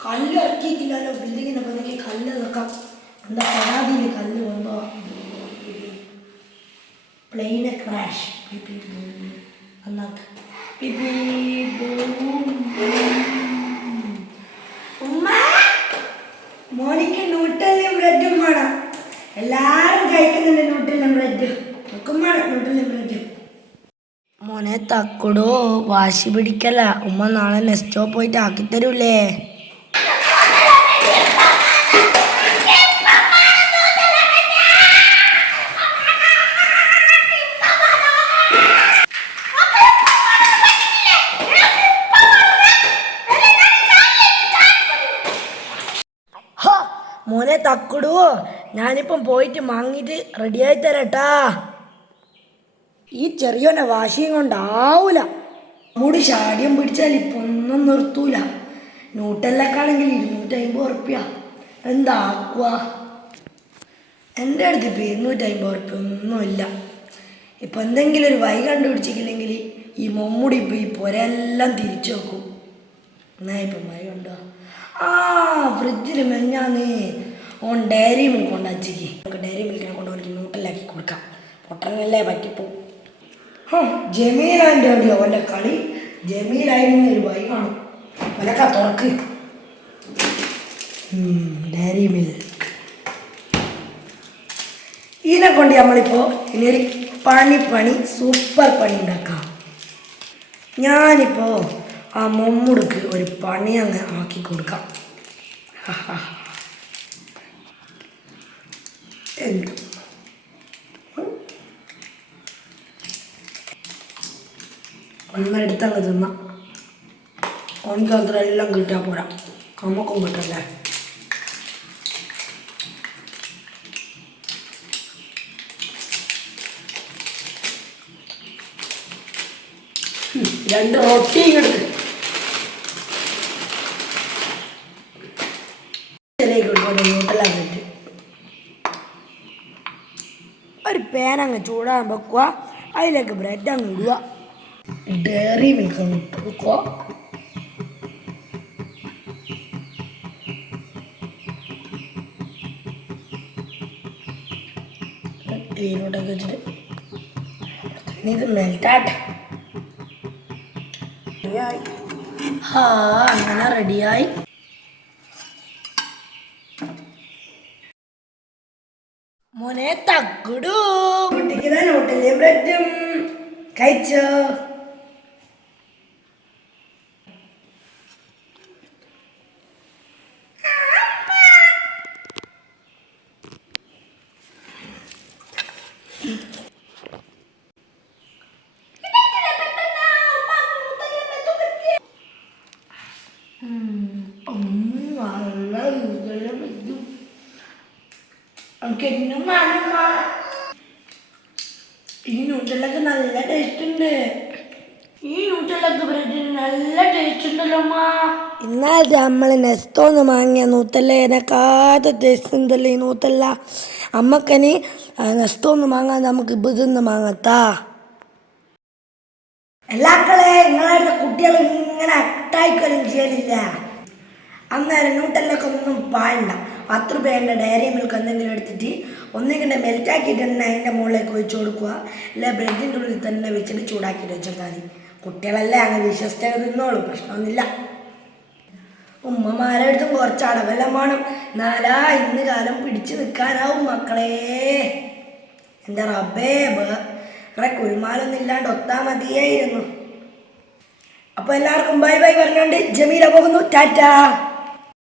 കല്ല് ഇറക്കിയിട്ടില്ലല്ലോ ബിൽഡിങ്ങിന്റെ പണിക്ക് കല്ല് ഇറക്കാം എന്താ പരാതിയിൽ കല്ല് വന്നോ പ്ലെയിനെ ക്രാഷ് മോനിക്ക് നൂട്ടലും ബ്രെഡും വേണം. എല്ലാരും കഴിക്കുന്നുണ്ട് നൂട്ടലും ബ്രെഡ് നോക്കും വേണം നൂട്ടലും ബ്രെഡും മോനെ തക്കുടോ. വാശി പിടിക്കല ഉമ്മ നാളെ നെസ്റ്റോ പോയിട്ട് ആക്കി തരൂലേ. ഹ, മോനെ തക്കുടുവോ ഞാനിപ്പം പോയിട്ട് വാങ്ങിയിട്ട് റെഡിയായി തരട്ടാ. ഈ ചെറിയോനെ വാശിയും കൊണ്ടാവൂല. മുടി ഷാഡിയം പിടിച്ചാൽ ഇപ്പൊ ഒന്നും നിർത്തൂല. നൂട്ടല്ലക്കാണെങ്കിൽ ഇരുന്നൂറ്റി അമ്പത് ഉറുപ്പ്യ. എന്താക്കുക എന്റെ അടുത്ത് ഇപ്പം ഇരുന്നൂറ്റി അമ്പത് ഉറുപ്പ്യ ഒന്നുമില്ല. ഇപ്പം എന്തെങ്കിലും ഒരു വൈ കണ്ടുപിടിച്ചിട്ടില്ലെങ്കിൽ ഈ മമ്മൂടി ഇപ്പം ഈ പുരയെല്ലാം തിരിച്ചു വെക്കും. എന്നാ ഇപ്പൊ വൈ കണ്ടോ? ആ ഫ്രിഡ്ജിൽ മെഞ്ഞാന്ന്. ഓൺ ഡയറി മിൽക്ക് കൊണ്ടാച്ചിക്ക് നമുക്ക് ഡയറി മിൽക്കിനെ കൊണ്ട് ഒരു നൂട്ടിലാക്കി കൊടുക്കാം. പൊട്ടനല്ലേ പറ്റിപ്പോ ഹോ ജമീലാന്റെ അടി അവന്റെ കളി ജമീലായിരുന്നു ഒരു കാണും വിലക്ക തുറക്ക്. Dairy Milk. ഇതിനെ കൊണ്ട് നമ്മളിപ്പോൾ ഇനിയൊരു പണി പണി സൂപ്പർ പണി ഉണ്ടാക്കാം. ഞാനിപ്പോൾ ആ മമ്മൂടുക്ക് ഒരു പണി അങ്ങ് ആക്കി കൊടുക്കാം. എന്ത് ഒന്നെടുത്തങ്ങ് തിന്നാം. ഓൺ അത്ര എല്ലാം കിട്ടാൻ പോരാ. നമുക്കും കിട്ടല്ലേ രണ്ട് റൊട്ടി കിട്ടി ഒരു പാൻ അങ്ങ് ചൂടാൻ വെക്കുക. അതിലേക്ക് ബ്രെഡ് അങ്ങ് ഇടുക. ഡയറി മിൽക്കാണ് ഇട്ട് വെക്കുക ഇതിനോട്ടൊക്കെ വെച്ചിട്ട് ഇനി ഇത് മെൽറ്റാട്ടെ റെഡിയായി ഹാ അങ്ങനെ റെഡിയായി മോനെ തക്കുടു കുട്ടിക്ക് തന്നെ ബ്രെഡും കഴിച്ചോ നല്ല രുചിയും എനിക്ക് എന്നും വേണമ്മ ഈ നൂറ്റലൊക്കെ നല്ല ടേസ്റ്റ് ഉണ്ട് ഈ നൂറ്റലൊക്കെ ബ്രെഡിന് നല്ല ടേസ്റ്റ് ഉണ്ടല്ലോ അമ്മ എന്നാൽ നമ്മൾ നെസ്റ്റോന്ന് വാങ്ങിയ നൂത്തല്ല എനക്കാത്ത ടേസ്റ്റ് ഉണ്ടല്ലോ ഈ നൂത്തല്ല അമ്മക്കനി നെസ്റ്റോന്ന് വാങ്ങാൻ നമുക്ക് ഇതൊന്ന് വാങ്ങത്താ. എല്ലാക്കളെ നിങ്ങളുടെ കുട്ടികൾ ഇങ്ങനെ അട്ടായിക്കൊല്ലും ചെയ്യലില്ല. അന്നേരം നൂട്ടല്ലൊക്കെ ഒന്നും പായണ്ട പത്ത് രൂപേന്റെ ഡയറി മിൽക്ക് എന്തെങ്കിലും എടുത്തിട്ട് ഒന്നിങ്ങനെ മെൽറ്റാക്കിയിട്ട് തന്നെ അതിന്റെ മുകളിലേക്ക് ഒഴിച്ച് കൊടുക്കുക. അല്ലെ ബ്രെഡിന്റെ ഉള്ളിൽ തന്നെ വെച്ചിട്ട് ചൂടാക്കിയിട്ട് വെച്ചാൽ മതി. കുട്ടികളല്ലേ അങ്ങനെ വിശ്വസിച്ചങ്ങ് തിന്നോളും പ്രശ്നമൊന്നുമില്ല. ഉമ്മമാരടുത്തും കുറച്ച് അടവെല്ലാം വേണം. നാലാ ഇന്ന് കാലം പിടിച്ചു നിൽക്കാനാവും മക്കളെ. എന്റെ റബ്ബേ വേറെ കുരുമാലൊന്നും ഇല്ലാണ്ട് ഒത്താ മതിയായിരുന്നു. അപ്പോൾ എല്ലാവർക്കും ബൈ ബൈ പറഞ്ഞുകൊണ്ട് ജമീല പോകുന്നു. ടാറ്റാ.